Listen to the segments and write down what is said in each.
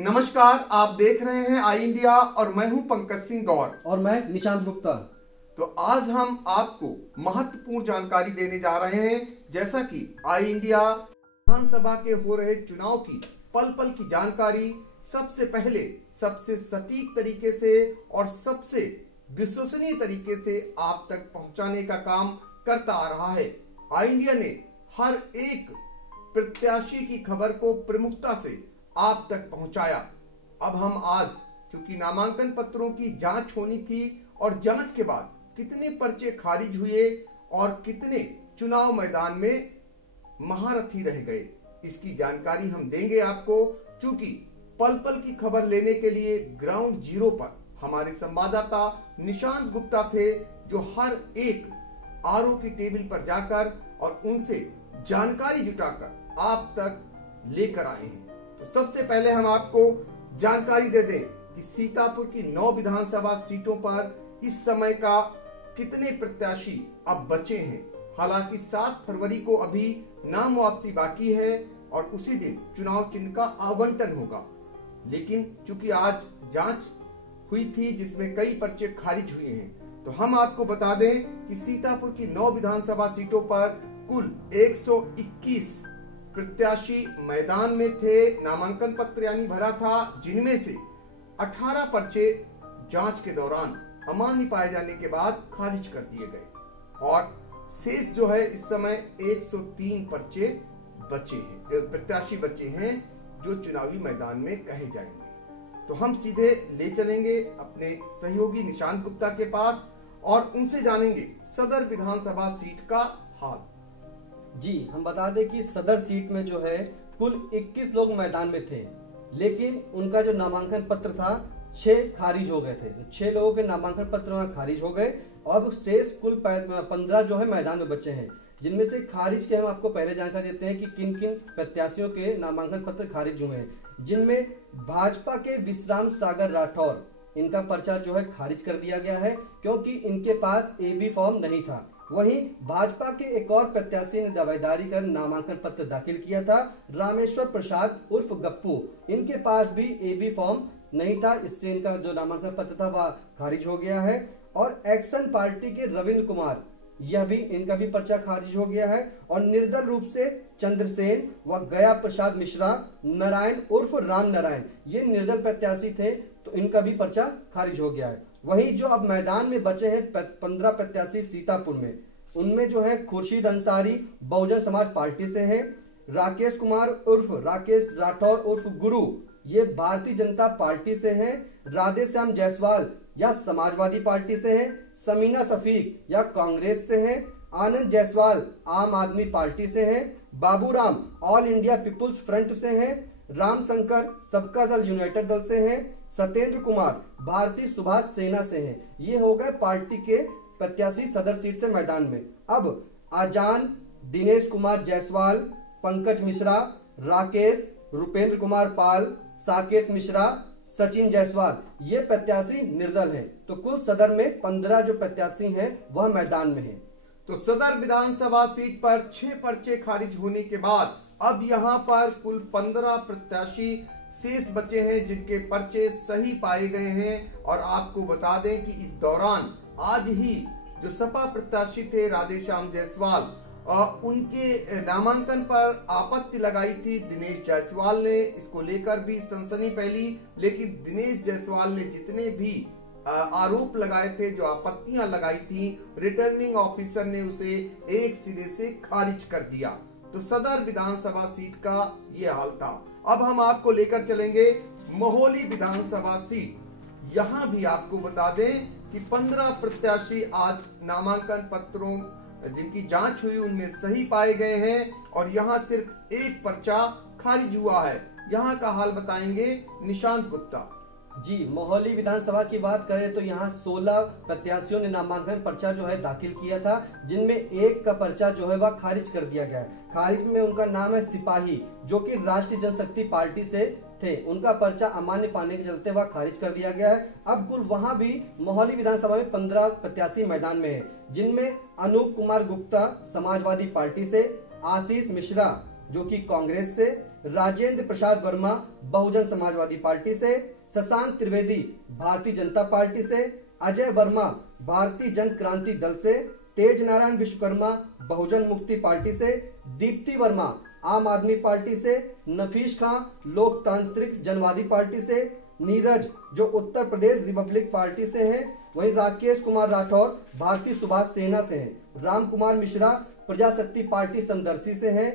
नमस्कार, आप देख रहे हैं आई इंडिया और मैं हूं पंकज सिंह गौर और मैं निशांत गुप्ता। तो आज हम आपको महत्वपूर्ण जानकारी देने जा रहे हैं, जैसा कि आई इंडिया विधानसभा के हो रहे चुनाव की पल पल की जानकारी सबसे पहले सबसे सटीक तरीके से और सबसे विश्वसनीय तरीके से आप तक पहुंचाने का काम करता आ रहा है। आई इंडिया ने हर एक प्रत्याशी की खबर को प्रमुखता से आप तक पहुंचाया। अब हम आज, चूंकि नामांकन पत्रों की जांच होनी थी और जांच के बाद कितने पर्चे खारिज हुए और कितने चुनाव मैदान में महारथी रह गए, इसकी जानकारी हम देंगे आपको। चूंकि पल पल की खबर लेने के लिए ग्राउंड जीरो पर हमारे संवाददाता निशांत गुप्ता थे, जो हर एक आरओ की टेबल पर जाकर और उनसे जानकारी जुटाकर आप तक लेकर आए हैं। तो सबसे पहले हम आपको जानकारी दे दें कि सीतापुर की 9 विधानसभा सीटों पर इस समय का कितने प्रत्याशी अब बचे हैं। हालांकि 7 फरवरी को अभी नाम वापसी बाकी है और उसी दिन चुनाव चिन्ह का आवंटन होगा, लेकिन चूंकि आज जांच हुई थी जिसमें कई पर्चे खारिज हुए हैं, तो हम आपको बता दें कि सीतापुर की 9 विधानसभा सीटों पर कुल 121 प्रत्याशी मैदान में थे, नामांकन पत्र यानी भरा था, जिनमें से 18 पर्चे जांच के दौरान अमान्य पाए जाने के बाद खारिज कर दिए गए और शेष जो है इस समय 103 पर्चे बचे हैं, प्रत्याशी बचे हैं जो चुनावी मैदान में कहे जाएंगे। तो हम सीधे ले चलेंगे अपने सहयोगी निशांत गुप्ता के पास और उनसे जानेंगे सदर विधानसभा सीट का हाल। जी, हम बता दें कि सदर सीट में जो है कुल 21 लोग मैदान में थे, लेकिन उनका जो नामांकन पत्र था 6 खारिज हो गए थे। तो 6 लोगों के नामांकन पत्र वहां खारिज हो गए। अब शेष कुल 15 जो है मैदान में बचे हैं, जिनमें से खारिज के हम आपको पहले जानकारी देते हैं कि किन किन प्रत्याशियों के नामांकन पत्र खारिज हुए हैं। जिनमें भाजपा के विश्राम सागर राठौर, इनका पर्चा जो है खारिज कर दिया गया है क्योंकि इनके पास एबी फॉर्म नहीं था। वहीं भाजपा के एक और प्रत्याशी ने दावेदारी कर नामांकन पत्र दाखिल किया था, रामेश्वर प्रसाद उर्फ गप्पू। इनके पास भी एबी फॉर्म नहीं था, इससे इनका जो नामांकन पत्र था वह खारिज हो गया है। और एक्शन पार्टी के रविंद्र कुमार, यह भी इनका भी पर्चा खारिज हो गया है। और निर्दल रूप से चंद्रसेन व गया प्रसाद मिश्रा, नारायण उर्फ राम नारायण, ये निर्दल प्रत्याशी थे, तो इनका भी पर्चा खारिज हो गया है। वहीं जो अब मैदान में बचे हैं 15 प्रत्याशी सीतापुर में, उनमें जो है खुर्शीद अंसारी बहुजन समाज पार्टी से हैं, राकेश कुमार उर्फ राकेश राठौर उर्फ गुरु, ये भारतीय जनता पार्टी से हैं, राधे श्याम जायसवाल या समाजवादी पार्टी से हैं, समीना शफीक या कांग्रेस से हैं, आनंद जायसवाल आम आदमी पार्टी से हैं, Baburam all India people's front से हैं, रामशंकर सबका दल यूनाइटेड दल से हैं, सत्येंद्र कुमार भारतीय सुभाष सेना से हैं। ये हो गए पार्टी के प्रत्याशी सदर सीट से मैदान में। अब आजान दिनेश कुमार जायसवाल, पंकज मिश्रा, राकेश, रुपेंद्र कुमार पाल, साकेत मिश्रा, सचिन जायसवाल, ये प्रत्याशी निर्दल हैं। तो कुल सदर में 15 जो प्रत्याशी हैं वह मैदान में हैं। तो सदर विधानसभा सीट पर 6 पर्चे खारिज होने के बाद अब यहां पर कुल 15 प्रत्याशी शेष बचे हैं जिनके पर्चे सही पाए गए हैं। और आपको बता दें कि इस दौरान आज ही जो सपा प्रत्याशी थे राधे श्याम जायसवाल, उनके नामांकन पर आपत्ति लगाई थी दिनेश जायसवाल ने। इसको लेकर भी सनसनी फैली, लेकिन दिनेश जायसवाल ने जितने भी आरोप लगाए थे, जो आपत्तियां लगाई थी, रिटर्निंग ऑफिसर ने उसे एक सिरे से खारिज कर दिया। तो सदर विधानसभा सीट का ये हाल था। अब हम आपको लेकर चलेंगे महोली विधानसभा सीट। यहां भी आपको बता दें कि 15 प्रत्याशी आज नामांकन पत्रों जिनकी जांच हुई उनमें सही पाए गए हैं और यहां सिर्फ एक पर्चा खारिज हुआ है। यहां का हाल बताएंगे निशांत गुप्ता। जी, महोली विधानसभा की बात करें तो यहाँ 16 प्रत्याशियों ने नामांकन पर्चा जो है दाखिल किया था, जिनमें एक का पर्चा जो है वह खारिज कर दिया गया है। खारिज में उनका नाम है सिपाही, जो कि राष्ट्रीय जनशक्ति पार्टी से थे। उनका पर्चा अमान्य पाने के चलते वह खारिज कर दिया गया है। अब कुल वहां भी महोली विधानसभा में 15 प्रत्याशी मैदान में है, जिनमें अनूप कुमार गुप्ता समाजवादी पार्टी से, आशीष मिश्रा जो कि कांग्रेस से, राजेंद्र प्रसाद वर्मा बहुजन समाजवादी पार्टी से, शशांक त्रिवेदी भारतीय जनता पार्टी से, अजय वर्मा भारतीय जन क्रांति दल से, तेज नारायण विश्वकर्मा बहुजन मुक्ति पार्टी से, दीप्ति वर्मा आम आदमी पार्टी से, नफीस खां लोकतांत्रिक जनवादी पार्टी से, नीरज जो उत्तर प्रदेश रिपब्लिक पार्टी से हैं, वहीं राकेश कुमार राठौर भारतीय सुभाष सेना से हैं, राम कुमार मिश्रा प्रजाशक्ति पार्टी संदर्शी से हैं।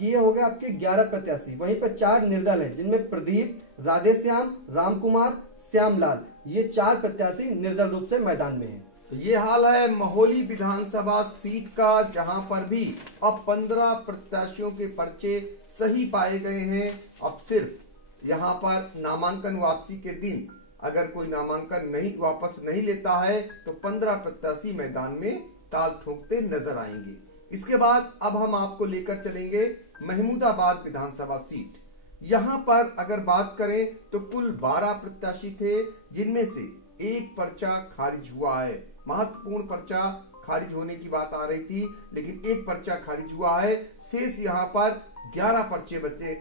ये हो गए आपके 11 प्रत्याशी। वहीं पर 4 निर्दल हैं, जिनमें प्रदीप, राधेश्याम, राम कुमार, श्यामलाल, ये 4 प्रत्याशी निर्दल रूप से मैदान में हैं। तो ये हाल है महोली विधानसभा सीट का, जहां पर भी अब 15 प्रत्याशियों के पर्चे सही पाए गए हैं। अब सिर्फ यहाँ पर नामांकन वापसी के दिन अगर कोई नामांकन वापस नहीं लेता है तो 15 प्रत्याशी मैदान में ताल ठोकते नजर आएंगे। इसके बाद अब हम आपको लेकर चलेंगे महमूदाबाद विधानसभा सीट। यहाँ पर अगर बात करें तो कुल 12 प्रत्याशी थे, जिनमें से एक पर्चा खारिज हुआ है। महत्वपूर्ण पर्चा खारिज होने की बात आ रही थी, लेकिन एक पर्चा खारिज हुआ है। शेष यहाँ पर 11 पर्चे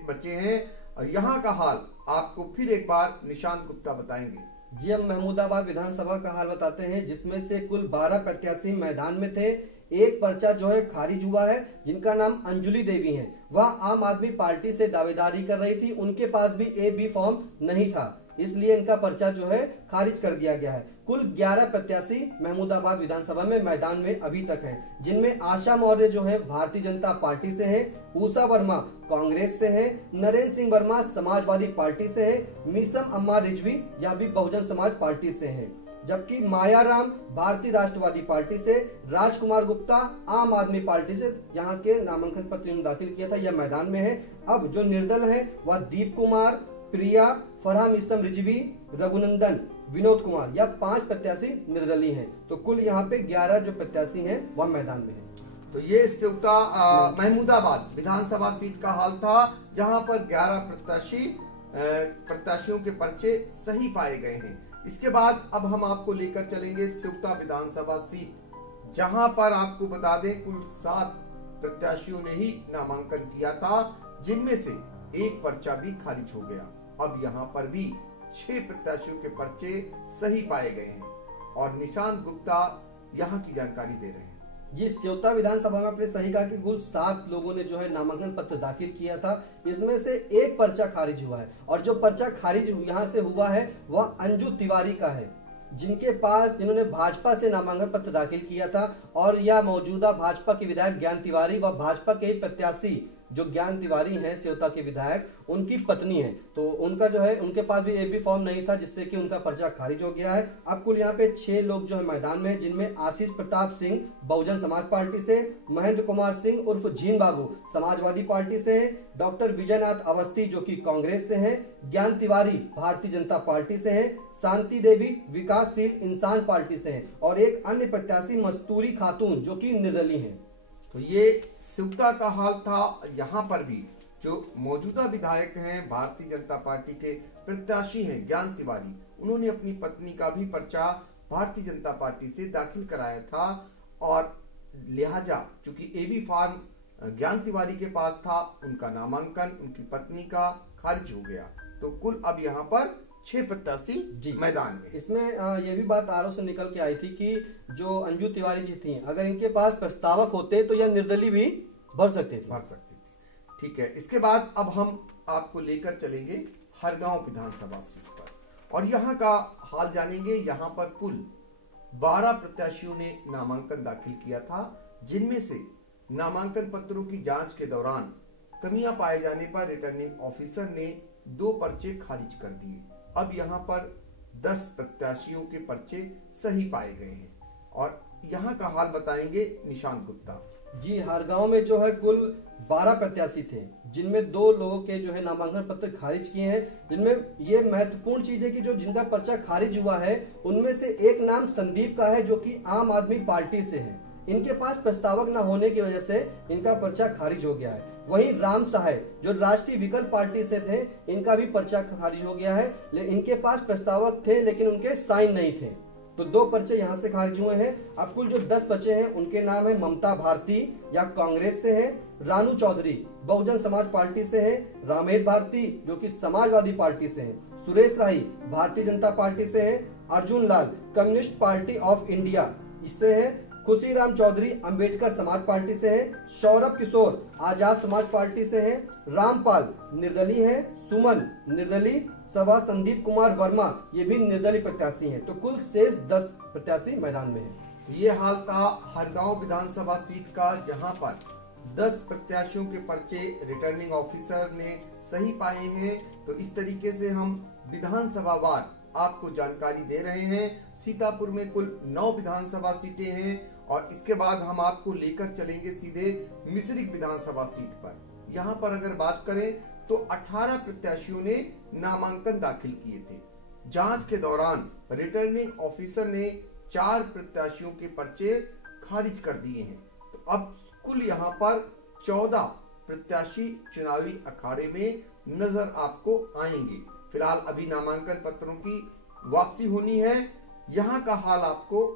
बचे हैं। और यहाँ का हाल आपको फिर एक बार निशांत गुप्ता बताएंगे। जी, हम महमूदाबाद विधानसभा का हाल बताते हैं, जिसमें से कुल 12 प्रत्याशी मैदान में थे। एक पर्चा जो है खारिज हुआ है, जिनका नाम अंजुली देवी है। वह आम आदमी पार्टी से दावेदारी कर रही थी, उनके पास भी AB फॉर्म नहीं था, इसलिए इनका पर्चा जो है खारिज कर दिया गया है। कुल 11 प्रत्याशी महमूदाबाद विधानसभा में मैदान में अभी तक हैं, जिनमें आशा मौर्य जो है भारतीय जनता पार्टी से हैं, उषा वर्मा कांग्रेस से हैं, नरेंद्र सिंह वर्मा समाजवादी पार्टी से हैं, मीसम अम्मा रिजवी यह भी बहुजन समाज पार्टी से हैं, जबकि मायाराम भारतीय राष्ट्रवादी पार्टी से, राजकुमार गुप्ता आम आदमी पार्टी से यहाँ के नामांकन पत्र दाखिल किया था, यह मैदान में है। अब जो निर्दल है वह दीप कुमार, प्रिया, फरहाम इसम रिजवी, रघुनंदन, विनोद कुमार, यह 5 प्रत्याशी निर्दलीय हैं। तो कुल यहाँ पे 11 जो प्रत्याशी हैं वह मैदान में हैं। तो ये सेवता महमूदाबाद विधानसभा सीट का हाल था, जहां पर 11 प्रत्याशियों के पर्चे सही पाए गए हैं। इसके बाद अब हम आपको लेकर चलेंगे सेवता विधानसभा सीट, जहां पर आपको बता दें कुल 7 प्रत्याशियों ने ही नामांकन किया था, जिनमें से एक पर्चा भी खारिज हो गया। अब यहाँ पर भी 6 प्रत्याशियों के पर्चे सही पाए गए हैं और निशांत गुप्ता यहाँ की जानकारी दे रहे हैं। जी, सेवता विधानसभा में आपने सही कहा कि कुल 7 लोगों ने जो है नामांकन पत्र दाखिल किया था, इसमें से एक पर्चा खारिज हुआ है। और जो पर्चा खारिज यहाँ से हुआ है वह अंजू तिवारी का है, जिन्होंने भाजपा से नामांकन पत्र दाखिल किया था। और यह मौजूदा भाजपा के विधायक ज्ञान तिवारी व भाजपा के ही प्रत्याशी जो ज्ञान तिवारी हैं सेवता के विधायक, उनकी पत्नी है। तो उनका जो है उनके पास भी AB फॉर्म नहीं था, जिससे कि उनका पर्चा खारिज हो गया है। अब कुल यहाँ पे 6 लोग जो है मैदान में, जिनमें आशीष प्रताप सिंह बहुजन समाज पार्टी से, महेंद्र कुमार सिंह उर्फ जीन बाबू समाजवादी पार्टी से हैं, डॉक्टर विजयनाथ अवस्थी जो कि कांग्रेस से हैं, ज्ञान तिवारी भारतीय जनता पार्टी से हैं, शांति देवी विकासशील इंसान पार्टी से हैं, और एक अन्य प्रत्याशी मस्तूरी खातून जो कि निर्दलीय हैं। तो ये सेवता का हाल था। यहाँ पर भी जो मौजूदा विधायक हैं भारतीय जनता पार्टी के प्रत्याशी हैं ज्ञान तिवारी, उन्होंने अपनी पत्नी का भी पर्चा भारतीय जनता पार्टी से दाखिल कराया था, और लिहाजा चूंकि AB फॉर्म ज्ञान तिवारी के पास था, उनका नामांकन उनकी पत्नी का खारिज हो गया। तो कुल अब यहाँ पर 6 प्रत्याशी मैदान में। इसमें ये भी बात आरोप से निकल के आई थी कि जो अंजू तिवारी जी थी, अगर इनके पास प्रस्तावक होते तो यह निर्दलीय भी भर सकती थी। ठीक है, इसके बाद अब हम आपको लेकर चलेंगे हरगांव विधानसभा सीट पर, और यहाँ का हाल जानेंगे। यहाँ पर कुल 12 प्रत्याशियों ने नामांकन दाखिल किया था, जिनमें से नामांकन पत्रों की जांच के दौरान कमियां पाए जाने पर रिटर्निंग ऑफिसर ने 2 पर्चे खारिज कर दिए। अब यहाँ पर 10 प्रत्याशियों के पर्चे सही पाए गए हैं, और यहाँ का हाल बताएंगे निशांत गुप्ता। जी, हरगांव में जो है कुल 12 प्रत्याशी थे, जिनमें 2 लोगों के जो है नामांकन पत्र खारिज किए हैं। जिनमें ये महत्वपूर्ण चीज है कि जो जिनका पर्चा खारिज हुआ है उनमें से एक नाम संदीप का है, जो कि आम आदमी पार्टी से है। इनके पास प्रस्तावक न होने की वजह से इनका पर्चा खारिज हो गया है। वहीं राम सहाय जो राष्ट्रीय विकल्प पार्टी से थे, इनका भी पर्चा खारिज हो गया है। इनके पास प्रस्तावक थे लेकिन उनके साइन नहीं थे, तो 2 पर्चे यहाँ से खारिज हुए हैं। अब कुल जो 10 बचे हैं उनके नाम है ममता भारती या कांग्रेस से हैं, रानू चौधरी बहुजन समाज पार्टी से हैं, रामेद भारती जो कि समाजवादी पार्टी से हैं, सुरेश राही भारतीय जनता पार्टी से हैं, Arjun Lal communist party of India इससे हैं, खुशीराम चौधरी अंबेडकर समाज पार्टी से हैं, सौरभ किशोर आजाद समाज पार्टी से हैं, रामपाल निर्दलीय हैं, सुमन निर्दलीय सभा, संदीप कुमार वर्मा ये भी निर्दलीय प्रत्याशी हैं। तो कुल शेष 10 प्रत्याशी मैदान में हैं। ये हाल था हरगांव विधानसभा सीट का, जहां पर 10 प्रत्याशियों के पर्चे रिटर्निंग ऑफिसर ने सही पाए हैं। तो इस तरीके से हम विधानसभा वार आपको जानकारी दे रहे हैं। सीतापुर में कुल 9 विधानसभा सीटें हैं और इसके बाद हम आपको लेकर चलेंगे सीधे मिश्रिख विधानसभा सीट पर। यहाँ पर अगर बात करें तो 18 प्रत्याशियों ने नामांकन दाखिल किए थे। जांच के दौरान रिटर्निंग ऑफिसर ने 4 प्रत्याशियों के पर्चे खारिज कर दिए हैं। तो अब कुल यहाँ पर 14 प्रत्याशी चुनावी अखाड़े में नजर आपको आएंगे। फिलहाल अभी नामांकन पत्रों की वापसी होनी है। यहाँ का हाल आपको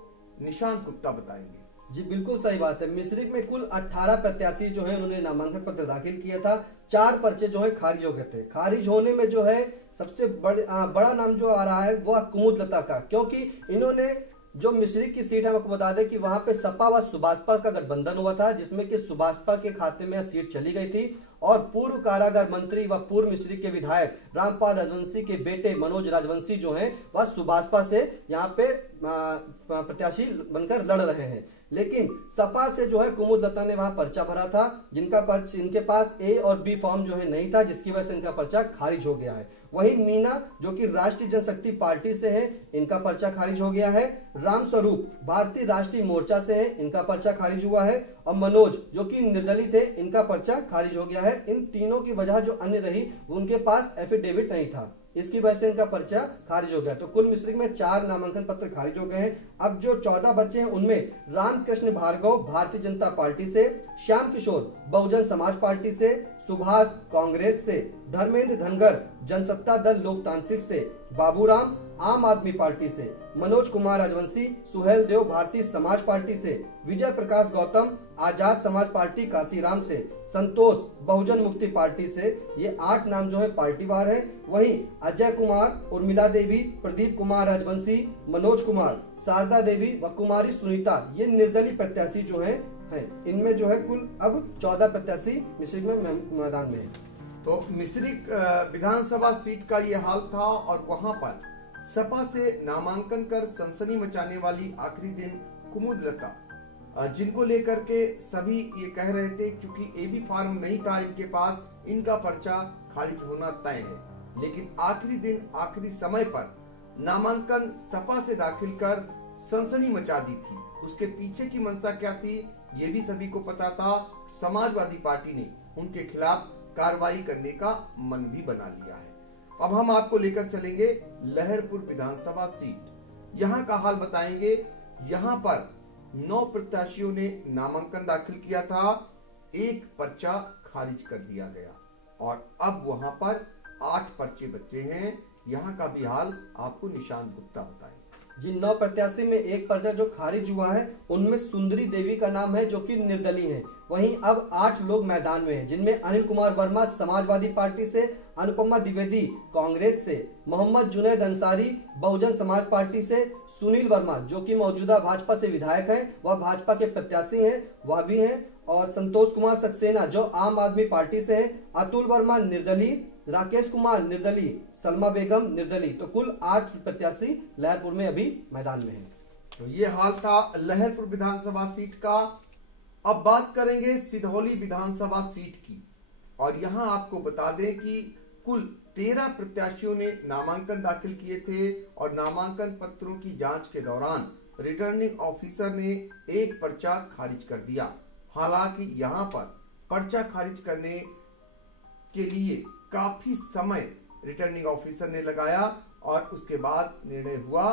निशांत गुप्ता बताएंगे। जी बिल्कुल सही बात है। मिश्रिख में कुल 18 प्रत्याशी जो है उन्होंने नामांकन पत्र दाखिल किया था। 4 पर्चे जो है खारिज हो गए थे। खारिज होने में जो है सबसे बड़ा नाम जो आ रहा है वह कुमुदलता का, क्योंकि इन्होंने जो मिश्रिख की सीट है आपको बता दें कि वहां पे सपा व सुभाषपा का गठबंधन हुआ था, जिसमें कि सुभाषपा के खाते में सीट चली गई थी और पूर्व कारागार मंत्री व पूर्व मिश्रिख के विधायक रामपाल राजवंशी के बेटे मनोज राजवंशी जो हैं वह सुभाषपा से यहाँ पे प्रत्याशी बनकर लड़ रहे हैं। लेकिन सपा से जो है कुमुदलता ने वहां पर्चा भरा था, इनके पास ए और बी फॉर्म जो है नहीं था, जिसकी वजह से इनका पर्चा खारिज हो गया है। वहीं मीना जो कि राष्ट्रीय जनशक्ति पार्टी से है, इनका पर्चा खारिज हो गया है। रामस्वरूप भारतीय राष्ट्रीय मोर्चा से है, इनका पर्चा खारिज हुआ है। और मनोज जो कि निर्दलीय थे, इनका पर्चा खारिज हो गया है। इन तीनों की वजह जो अन्य रही, उनके पास एफिडेविट नहीं था, इसकी वजह से इनका पर्चा खारिज हो गया। तो कुल मिश्रिख में 4 नामांकन पत्र खारिज हो गए हैं। अब जो 14 बच्चे हैं उनमें रामकृष्ण भार्गव भारतीय जनता पार्टी से, श्याम किशोर बहुजन समाज पार्टी से, सुभाष कांग्रेस से, धर्मेंद्र धनगर जनसत्ता दल लोकतांत्रिक से, बाबूराम आम आदमी पार्टी से, मनोज कुमार राजवंशी सुहेल देव भारतीय समाज पार्टी से, विजय प्रकाश गौतम आजाद समाज पार्टी काशीराम से, संतोष बहुजन मुक्ति पार्टी से। ये 8 नाम जो है पार्टीवार हैं। वहीं अजय कुमार, उर्मिला देवी, प्रदीप कुमार राजवंशी, मनोज कुमार, शारदा देवी व कुमारी सुनीता ये निर्दलीय प्रत्याशी जो हैं। इनमें जो है कुल अब 14 प्रत्याशी मिश्रिख में मैदान में है। तो मिश्रिख विधानसभा सीट का ये हाल था और वहां पर सपा से नामांकन कर सनसनी मचाने वाली आखिरी दिन कुमुदलता, जिनको लेकर के सभी ये कह रहे थे क्योंकि एबी फॉर्म नहीं था इनके पास, इनका पर्चा खारिज होना तय है। लेकिन आखिरी दिन आखिरी समय पर नामांकन सपा से दाखिल कर सनसनी मचा दी थी। उसके पीछे की मंशा क्या थी ये भी सभी को पता था। समाजवादी पार्टी ने उनके खिलाफ कार्रवाई करने का मन भी बना लिया है। अब हम आपको लेकर चलेंगे लहरपुर विधानसभा सीट। यहाँ का हाल बताएंगे। यहाँ पर 9 प्रत्याशियों ने नामांकन दाखिल किया था, 1 पर्चा खारिज कर दिया गया और अब वहां पर 8 पर्चे बचे हैं। यहाँ का भी हाल आपको निशांत गुप्ता बताएंगे। जिन 9 प्रत्याशी में 1 पर्चा जो खारिज हुआ है उनमें सुंदरी देवी का नाम है जो कि निर्दलीय है। वहीं अब 8 लोग मैदान में हैं, जिनमें अनिल कुमार वर्मा समाजवादी पार्टी से, अनुपमा द्विवेदी कांग्रेस से, मोहम्मद जुनैद अंसारी बहुजन समाज पार्टी से, सुनील वर्मा जो कि मौजूदा भाजपा से विधायक हैं, वह भाजपा के प्रत्याशी हैं, वह भी हैं, और संतोष कुमार सक्सेना जो आम आदमी पार्टी से हैं, अतुल वर्मा निर्दलीय, राकेश कुमार निर्दलीय, सलमा बेगम निर्दलीय। तो कुल 8 प्रत्याशी लहरपुर में अभी मैदान में हैं। तो ये हाल था लहरपुर विधानसभा सीट का। अब बात करेंगे सिधौली विधानसभा सीट की और यहां आपको बता दें कि कुल 13 प्रत्याशियों ने नामांकन दाखिल किए थे और नामांकन पत्रों की जांच के दौरान रिटर्निंग ऑफिसर ने 1 पर्चा खारिज कर दिया। हालांकि यहां पर पर्चा खारिज करने के लिए काफी समय रिटर्निंग ऑफिसर ने लगाया और उसके बाद निर्णय हुआ।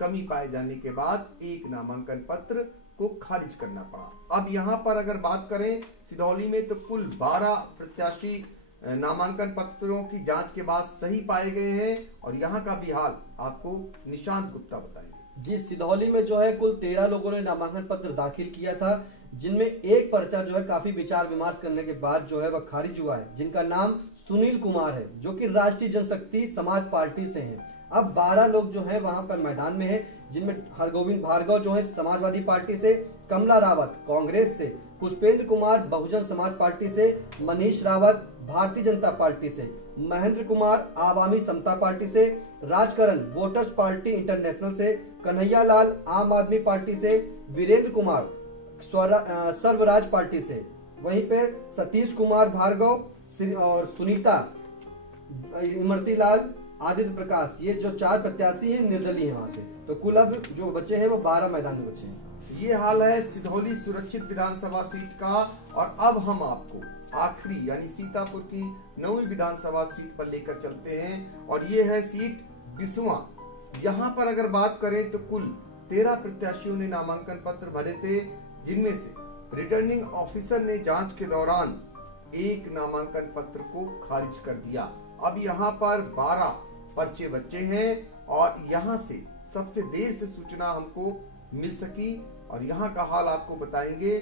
कमी पाए जाने के बाद 1 नामांकन पत्र को खारिज करना पड़ा। अब यहां पर अगर बात करें सिधौली में तो कुल 12 प्रत्याशी नामांकन पत्रों की जांच के बाद सही पाए गए हैं और यहां का भी हाल आपको निशांत गुप्ता बताएंगे। जी, सिधौली में जो है कुल 13 लोगों ने नामांकन पत्र दाखिल किया था, जिनमें एक पर्चा जो है काफी विचार विमर्श करने के बाद जो है वह खारिज हुआ है, जिनका नाम सुनील कुमार है, जो कि राष्ट्रीय जनशक्ति समाज पार्टी से हैं। अब 12 लोग जो है वहां पर मैदान में है, जिनमें हरगोविंद भार्गव जो है समाजवादी पार्टी से, कमला रावत कांग्रेस से, पुष्पेंद्र कुमार बहुजन समाज पार्टी से, मनीष रावत भारतीय जनता पार्टी से, महेंद्र कुमार आवामी समता पार्टी से, राजकरण वोटर्स पार्टी इंटरनेशनल से, कन्हैया लाल आम आदमी पार्टी से, वीरेंद्र कुमार सर्वराज पार्टी से, वहीं पे सतीश कुमार भार्गव और सुनीता इमरती लाल, आदित्य प्रकाश, ये जो 4 प्रत्याशी हैं निर्दलीय हैं वहां से। तो कुल अब जो बचे हैं वो 12 मैदान में बचे हैं। ये हाल है सिधौली सुरक्षित विधानसभा सीट का। और अब हम आपको आखिरी यानी सीतापुर की 9वीं विधानसभा सीट पर लेकर चलते हैं, और ये है सीट बिसवा। यहाँ पर अगर बात करें तो कुल 13 प्रत्याशियों ने नामांकन पत्र भरे थे, जिनमें से रिटर्निंग ऑफिसर ने जांच के दौरान एक नामांकन पत्र को खारिज कर दिया। अब यहाँ पर 12 पर्चे बचे हैं, और यहाँ से सबसे देर से सूचना हमको मिल सकी, और यहाँ का हाल आपको बताएंगे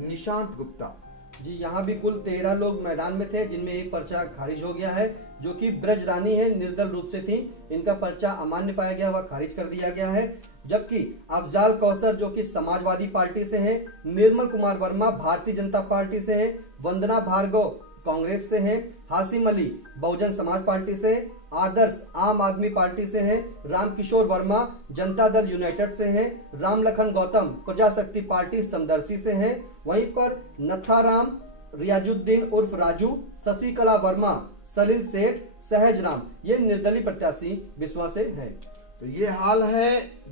निशांत गुप्ता। जी, यहाँ भी कुल 13 लोग मैदान में थे, जिनमें एक पर्चा खारिज हो गया है, जो कि ब्रज रानी है, निर्दल रूप से थी। इनका पर्चा अमान्य पाया गया, वह खारिज कर दिया गया है। जबकि अफजाल कौसर जो कि समाजवादी पार्टी से हैं, निर्मल कुमार वर्मा भारतीय जनता पार्टी से हैं, वंदना भार्गव कांग्रेस से हैं, हासिम अली बहुजन समाज पार्टी से, आदर्श आम आदमी पार्टी से हैं, रामकिशोर वर्मा जनता दल यूनाइटेड से हैं, रामलखन गौतम प्रजाशक्ति पार्टी समदर्शी से हैं। वहीं पर नथाराम रियाजुद्दीन उर्फ राजू, शशिकला वर्मा, सलील सेठ, सहज राम, ये निर्दलीय प्रत्याशी बिस्वा से हैं। तो ये हाल है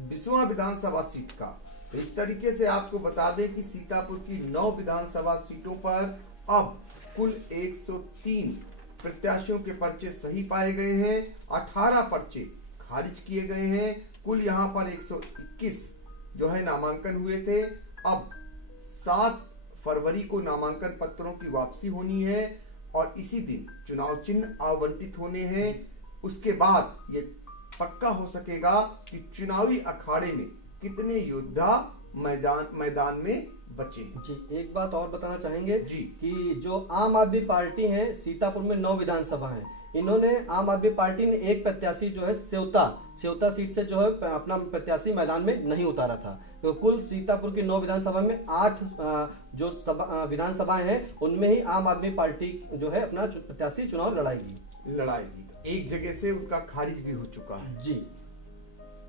बिस्वा विधानसभा सीट का। तो इस तरीके से आपको बता दें कि सीतापुर की 9 विधानसभा सीटों पर अब कुल 103 प्रत्याशियों के पर्चे सही पाए गए हैं, 18 पर्चे खारिज किए गए हैं। कुल यहाँ पर 121 जो है नामांकन हुए थे। अब 7 फरवरी को नामांकन पत्रों की वापसी होनी है, और इसी दिन चुनाव चिन्ह आवंटित होने हैं। उसके बाद ये पक्का हो सकेगा कि चुनावी अखाड़े में कितने योद्धा मैदान में बचे। जी, एक बात और बताना चाहेंगे जी कि जो आम आदमी पार्टी है, सीतापुर में 9 विधानसभा है, इन्होंने आम आदमी पार्टी ने एक प्रत्याशी जो है सेवता सीट से जो है अपना प्रत्याशी मैदान में नहीं उतारा था। तो कुल सीतापुर की 9 विधानसभा में 8 जो विधानसभाएं हैं, उनमें ही आम आदमी पार्टी जो है अपना प्रत्याशी चुनाव लड़ाएगी। एक जगह से उसका खारिज भी हो चुका है। जी,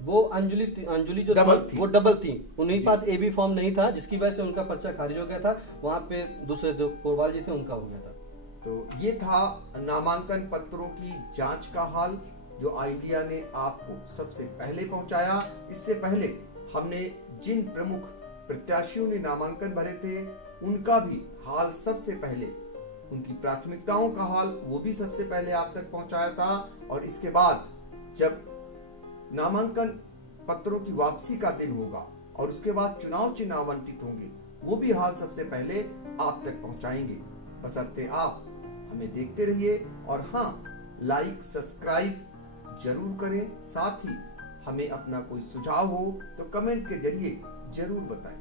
वो अंजुली जो वो डबल थी, उन्हीं पास एबी फॉर्म नहीं था, जिसकी वजह से उनका पर्चा खारिज हो गया था। वहां पे दूसरे जो पोरवाल जी थे उनका हो गया था। तो ये था नामांकन पत्रों की जांच का हाल, जो आई इंडिया ने आपको सबसे पहले पहुंचाया। इससे पहले हमने जिन प्रमुख प्रत्याशियों ने नामांकन भरे थे उनका भी हाल सबसे पहले, उनकी प्राथमिकताओं का हाल वो भी सबसे पहले आप तक पहुंचाया था। और इसके बाद जब नामांकन पत्रों की वापसी का दिन होगा और उसके बाद चुनाव चिन्ह आवंटित होंगे, वो भी हाल सबसे पहले आप तक पहुंचाएंगे। बशर्ते आप हमें देखते रहिए, और हाँ, लाइक सब्सक्राइब जरूर करें। साथ ही हमें अपना कोई सुझाव हो तो कमेंट के जरिए जरूर बताएं।